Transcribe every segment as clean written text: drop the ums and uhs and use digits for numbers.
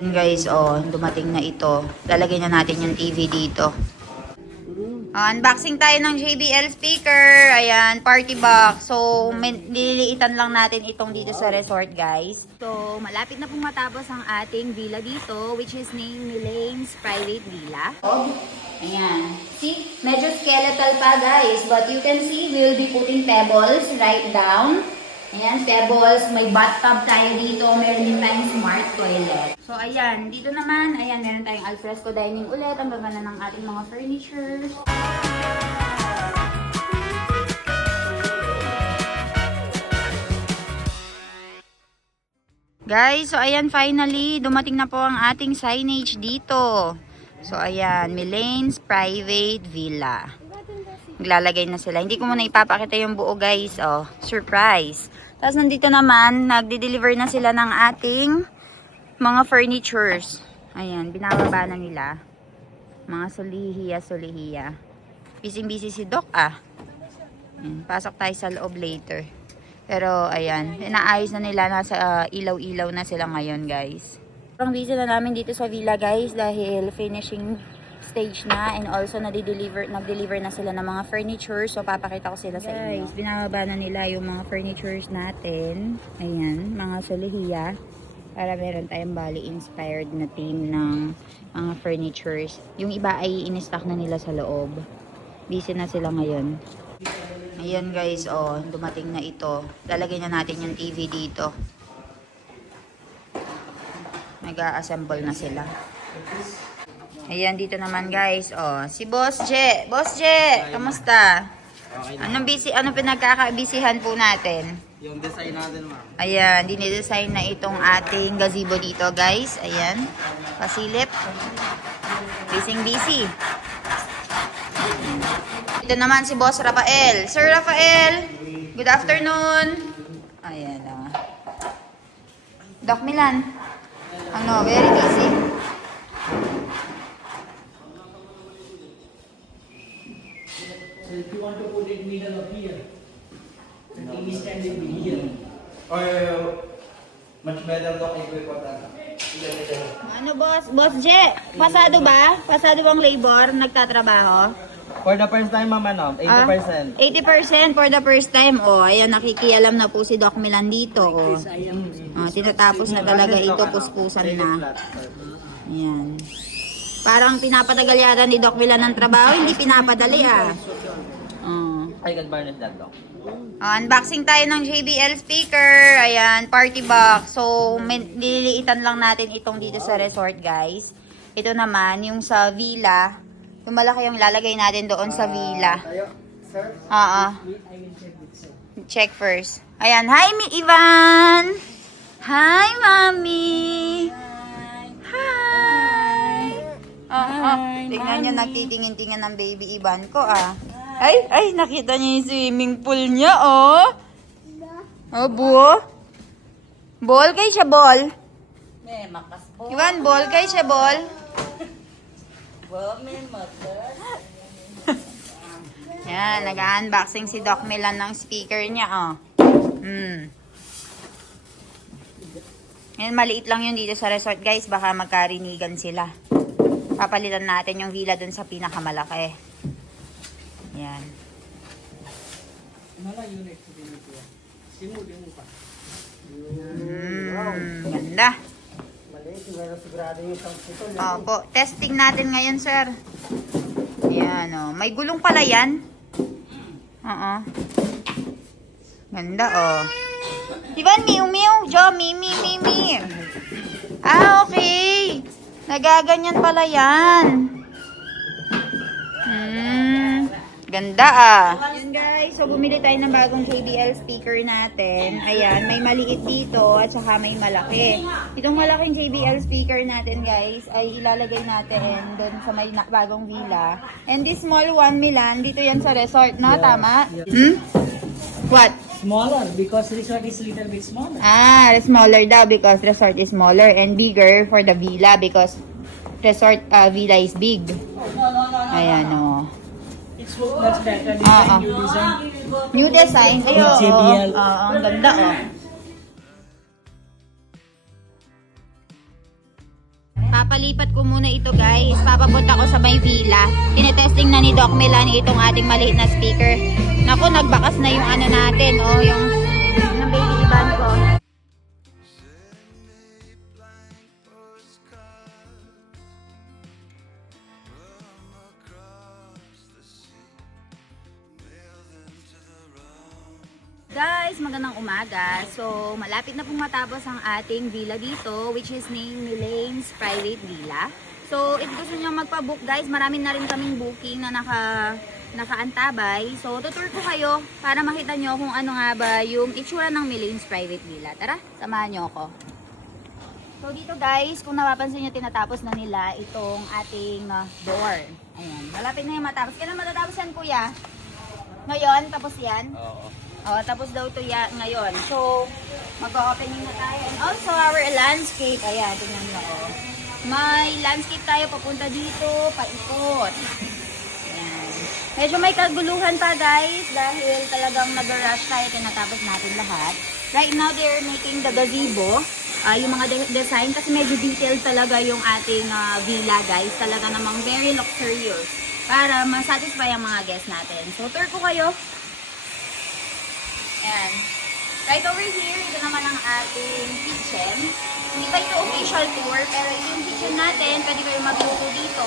Guys, oh, dumating na ito. Lalagay na natin yung TV dito. Unboxing tayo ng JBL speaker. Ayan, party box. So, nililiitan lang natin itong dito sa resort, guys. So, malapit na pong matapos ang ating villa dito, which is named Milane's Private Villa. Ayan. See, medyo skeletal pa, guys. But you can see, we'll be putting pebbles right down. Ayan, pebbles. May bathtub tayo dito. Meron din tayong smart toilet. So, ayan. Dito naman, ayan, meron tayong alfresco dining ulit. Ang gaganda ng ating mga furnitures. Guys, so ayan, finally, dumating na po ang ating signage dito. So, ayan, Milane's Private Villa. Maglalagay na sila. Hindi ko muna ipapakita yung buo, guys. Oh, surprise. Tapos nandito naman, nagde-deliver na sila ng ating mga furnitures. Ayan, binababa na nila. Mga solihiya. Busy-busy si Doc, ah. Ayan, pasok tayo sa loob later. Pero, ayan, inaayos na nila. Nasa ilaw-ilaw na sila ngayon, guys. Parang busy na namin dito sa villa, guys, dahil finishing stage na, and also nag-deliver na sila ng mga furniture. So, papakita ko sila sa inyo. Guys, binababa na nila yung mga furnitures natin. Ayan, mga solihiya. Para meron tayong Bali-inspired na theme ng mga furnitures. Yung iba ay in-stock na nila sa loob. Busy na sila ngayon. Ayan, guys, oh, dumating na ito. Lalagay na natin yung TV dito. Nag-a-assemble na sila. Ayan, dito naman, guys. Oh, si Boss Je. Boss Je, kamusta? Okay. Anong pinagkakabisihan po natin? Yung design natin, ma'am. Ayan, dinidesign na itong ating gazebo dito, guys. Ayan, pasilip. Busy. Ito naman si Boss Rafael. Sir Rafael, good afternoon. Ayan, Doc Milan. Ano, very busy. So if you want to put it middle of here, the TV stand will be here. Or much better look if we put that. Ano, boss? Boss Je, pasado ba? Pasado bang labor? Nagtatrabaho? For the first time, ma'am, ano? 80%. 80% for the first time. Oh, ayan, nakikialam na po si Doc Milan dito. Oh. Tinatapos na talaga ito, puspusan na. Ayan. Parang pinapatagal yata ni Doc Milan ng trabaho, hindi pinapadali, ah. I can varnish that, Doc. Unboxing tayo ng JBL speaker. Ayan, party box. So, nililiitan lang natin itong dito sa resort, guys. Ito naman, yung sa villa. Yung malaki yung lalagay natin doon sa villa. Check first. Ayan, hi, Ivan! Hi, Mami! Hi! Tingnan nyo, nagtitingin-tingin ng baby Ivan ko, ah. Ay, nakita niya yung swimming pool niya, oh. Oh, buo. Ball kay siya, ball. Ivan, ball kay siya, ball. Yan, nag-unboxing si Doc Milan ng speaker niya, oh. Yan, maliit lang yun dito sa resort, guys. Baka magkarinigan sila. Papalitan natin yung villa dun sa pinakamalaki. Yan. Ganda. Opo, testing natin ngayon, sir. Yan, oh. May gulong pala yan. Oo. Ganda, oh. Ivan, miu. Jo, mi. Ah, okay. Nagaganyan pala yan. Ganda, ah. Yun, guys. So, bumili tayo ng bagong JBL speaker natin. Ayan, may maliit dito at saka may malaki. Itong malaking JBL speaker natin, guys, ay ilalagay natin doon sa may bagong villa. And this small one, Milan, dito yan sa resort, no? Tama? What? Smaller because resort is little bit smaller. Smaller daw because resort is smaller, and bigger for the villa because resort villa is big. Ayan, oh. It's much better design, new design. New design. Ayun, JBL. ang ganda, oh. papalipat ko muna ito guys. Papapunta ko sa may villa. Tinetesting na ni Doc Melanie itong ating maliit na speaker. Naku, nagbakas na yung ano natin, oh, yung baby iban ko. Guys, magandang umaga. So, malapit na pong matapos ang ating villa dito, which is named Milane's Private Villa. So, if gusto nyo magpa-book guys, marami na rin kaming booking na nakaantabay. So, tutur ko kayo para makita nyo kung ano nga ba yung itsura ng Milane's Private Villa. Tara, samahan nyo ako. So, dito guys, kung napapansin nyo, tinatapos na nila itong ating door. Ayan, malapit na yung matapos. Kailan matatapos yan, kuya? Ngayon, tapos yan? Oo. Oh, tapos daw to ya ngayon. So, mag-opening na tayo. And also, our landscape. Ayan, tingnan nyo. Oh. May landscape tayo papunta dito, paikot. Ayan. Medyo may kaguluhan pa guys dahil talagang nag-rush tayo tinatapos natin lahat. Right now, they're making the gazebo. Yung mga design kasi medyo detailed talaga yung ating villa guys. Talaga namang very luxurious para masatisfy ang mga guests natin. So, tour ko kayo. Ayan. Right over here, ito naman ang ating kitchen. Hindi pa ito official tour, pero ito yung kitchen natin. Pwede kayo magluto dito.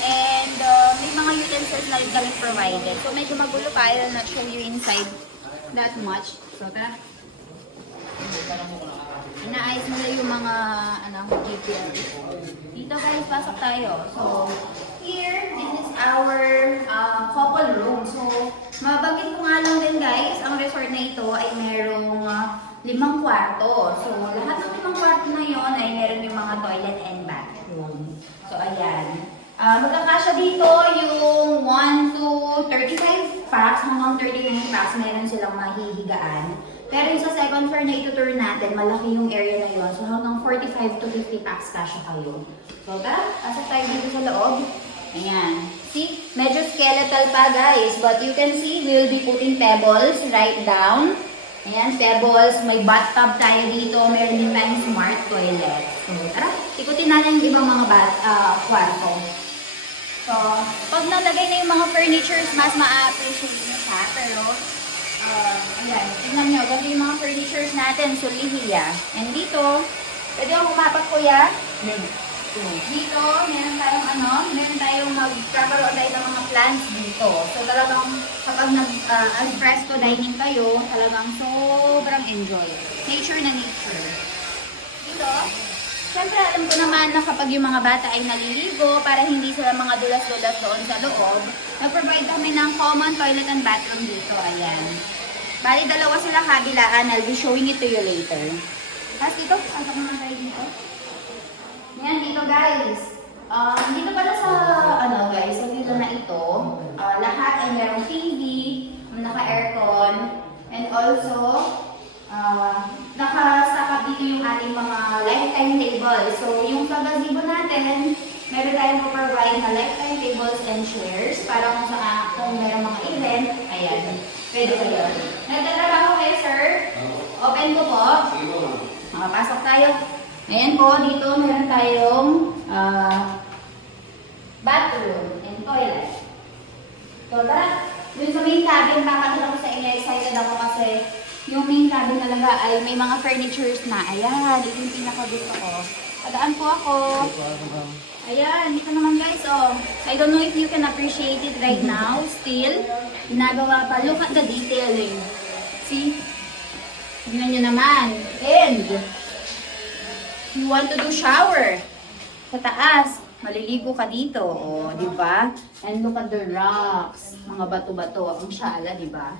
And may mga utensils na rin kami provided. So medyo magulo pa. I'll not show you inside that much. So tara. Inaayos nila yung mga GPL. Dito guys, pasok tayo. So here, this is our couple room. So mabanggit ko nga lang din guys, ang resort na ito ay merong 5 kwarto. So lahat ng 5 kwarto na yon ay meron yung mga toilet and bathroom. So ayan. Magkakasya dito yung 1 to 35 packs hanggang 39 packs. Meron silang mahihigaan. Pero yung sa second floor na itutour natin, malaki yung area na yun. So hanggang 45 to 50 packs kasya kayo. So tara, pasok tayo dito sa loob. Ayan. See? Medyo skeletal pa guys. But you can see, we will be putting pebbles right down. Ayan, pebbles. May bathtub tayo dito. Meron din tayong smart toilet. So tara, ikutin natin yung ibang mga kwarto. So, pag nalagay na yung mga furnitures, mas ma-appreciate nyo siya. Pero, ayan, tingnan nyo, ganito yung mga furnitures natin, sulihiya. And dito, pwede akong humapak kuya. Dito, meron tayong magkakaroon tayo ng mga plants dito. So talagang kapag nag-fresco dining kayo, talagang sobrang enjoy. Nature na nature. Dito, syempre alam ko naman na kapag yung mga bata ay naliligo, para hindi sila mga dulas-dulas doon sa loob, nag-provide kami ng common toilet and bathroom dito. Ayan. Bali, dalawa sila kabilaan. I'll be showing it to you later. Tapos dito, pasok naman tayo dito. Yan, dito guys. Dito pala sa, guys, sa dito na ito, lahat ay merong TV, naka-aircon, and also, nakasakap dito yung ating mga lifetime table. So, yung sa gazebo natin, meron tayong provide na lifetime tables and chairs para kung merong mga event, ayan, pwede kayo. Nagtatrabaho kayo, sir? Open ko po. Pasok tayo. Ayan po, dito meron tayong bathroom and toilet. So, tara, dun sa main cabin, papakita ko sa inyo, excited ako kasi yung main cabin talaga ay may mga furnitures na. Ayan, ito yung pinaka-gusto ko. Padaan po ako. Ayan, dito naman guys, oh. I don't know if you can appreciate it right now, still. Ginagawa pa. Look at the detailing. See? Tignan nyo naman. And, you want to do shower sa taas, maliligo ka dito, oh, di ba? And look at the rocks, mga bato-bato, ang shala, di ba?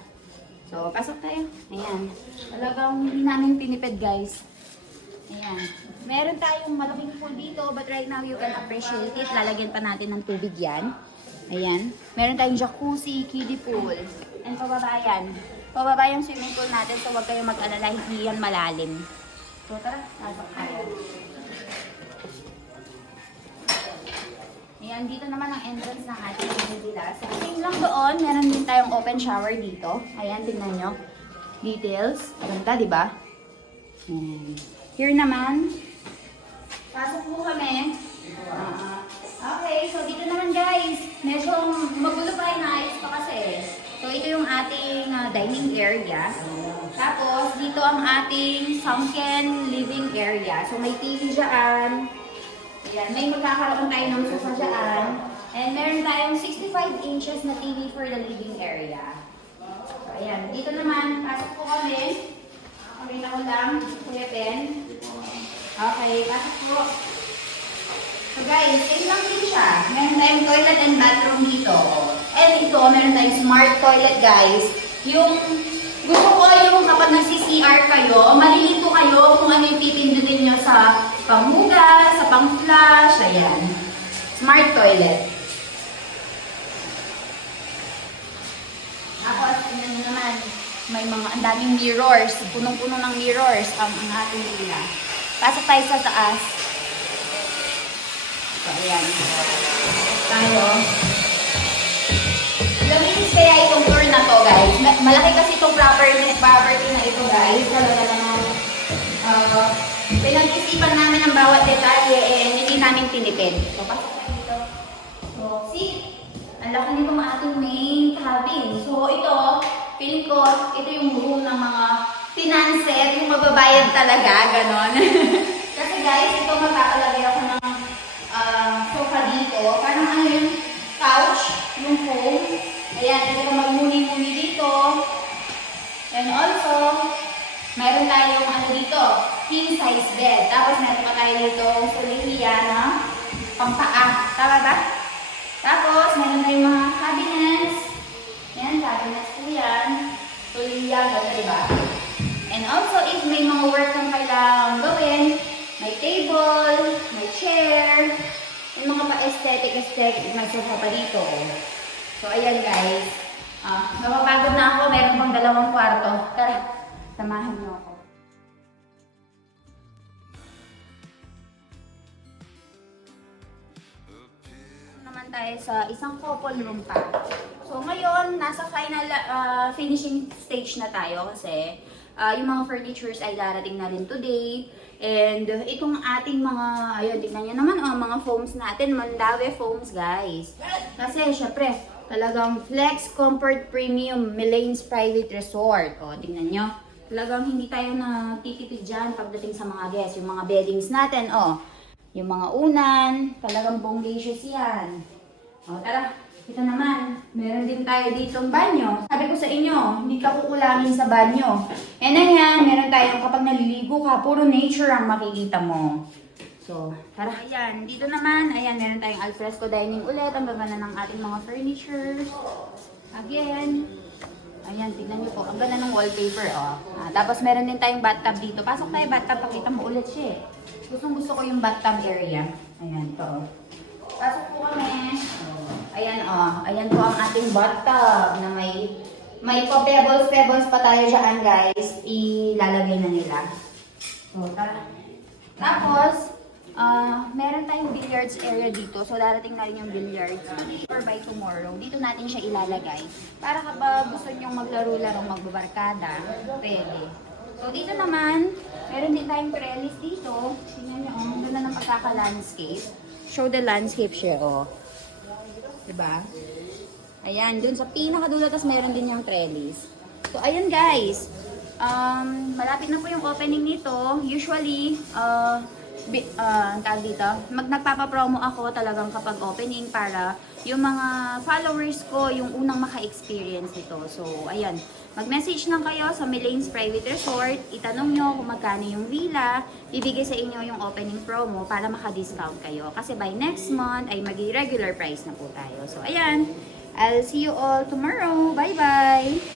So, pasok tayo. Ayan. Talagang hindi namin pinipid, guys. Ayan. Meron tayong malaking pool dito, but right now you can appreciate it. Lalagyan pa natin ng tubig yan. Ayan. Meron tayong jacuzzi, kiddie pool. And pababa yan. Pababa yung swimming pool natin, so huwag kayong mag-alala, hindi yan malalim. So tara, pasok tayo. Ayan, dito naman ang entrance ng ating villa. So, same lang doon, meron din tayong open shower dito. Ayan, tingnan nyo. Details. Maganda, di ba? Ayan. Here naman, pasok po kami. ito yung ating dining area. Tapos, dito ang ating sunken living area. So, may TV dyan. Ayan, may magkakaroon tayo ng sofa dyan. And meron tayong 65 inches na TV for the living area. So, ayan. Dito naman, pasok po kami. Pakita ko lang, Kuya Ben. Okay, pasok po. So guys, same lang din siya. Meron tayong toilet and bathroom dito. And ito, meron tayong smart toilet guys. Yung gusto ko yung kapag nagsi-CR kayo, malilito kayo kung ano yung pipindutin nyo sa panghugas, sa pang-flush, ayan. Smart toilet. Tapos, tingnan nyo naman, may mga ang daming mirrors. Punong-puno ng mirrors ang ating villa. Pasok tayo sa taas. So, ayan. Tayo. Ilang minutes kaya itong tour na to, guys? Malaki kasi itong property na ito, guys. Talaga naman, pinag-isipan namin ang bawat detalye and hindi namin tinipid. So, pasok tayo dito. So, see? Ang laki nitong ating main cabin. So, ito, feeling ko, ito yung room ng mga financer, yung mababayad talaga, ganon. Kasi guys, ito magpapalagay ako ng sofa dito. Parang ano yung couch, yung foam. Ayan, hindi ka magmuni-muni dito. And also, meron tayong ano dito, king size bed. Tapos meron pa tayo dito, sulihiya na pampaa. Tama ba? Tapos, meron tayong mga cabinets. Yan, cabinets po yan. Sulihiya, ganda diba? And also, if may mga work kang kailangang gawin, may table, may chair, yung mga pa-aesthetic, may sofa pa dito. So, ayan guys. Napapagod na ako, meron pang 2 kwarto. Tara, samahan niyo ako. Naman tayo sa isang couple room pa. So, ngayon, nasa final finishing stage na tayo kasi yung mga furnitures ay darating na rin today. And itong ating mga, ayun, tignan nyo naman, mga foams natin, Mandawi foams, guys. Kasi, syempre, talagang Flex Comfort Premium Milane's Private Resort. O, tignan nyo. Talagang hindi tayo natitipid dyan pagdating sa mga guests. Yung mga beddings natin, yung mga unan, talagang bongacious yan. O, tara. Ito naman, meron din tayo ditong banyo. Sabi ko sa inyo, hindi ka kukulangin sa banyo. And ayan, meron tayong kapag naliligo ka, puro nature ang makikita mo. So, tara. Ayan, dito naman, ayan, meron tayong alfresco dining ulit. Ang gaganda ng ating mga furnitures. Again, ayan, tignan nyo po. Ang ganda ng wallpaper, tapos meron din tayong bathtub dito. Pasok tayo bathtub, pakita mo ulit siya. Gustong gusto ko yung bathtub area. Ayan, to. Pasok po kami. Ayan, ayan po ang ating bathtub na may pebbles pa tayo dyan, guys. Ilalagay na nila. So, tara. Tapos, meron tayong billiards area dito. So, darating na rin yung billiards. Or by tomorrow, dito natin siya ilalagay. Para kapag gusto nyong maglaro-larong magbabarkada, pwede. So, dito naman, meron din tayong trellis dito. Tingnan nyo, doon na ng pagkaka-landscape. Show the landscape siya, diba? Ayan, dun sa pinakadulo, tas meron din yung trellis. So, ayan guys. Malapit na po yung opening nito. Usually, tawag dito, nagpapapromo ako talagang kapag opening para yung mga followers ko, yung unang maka-experience nito. So, ayan. Mag-message lang kayo sa Milane's Private Resort. Itanong nyo kung magkano yung villa. Ibigay sa inyo yung opening promo para maka-discount kayo. Kasi by next month ay mag-regular price na po tayo. So, ayan. I'll see you all tomorrow. Bye-bye!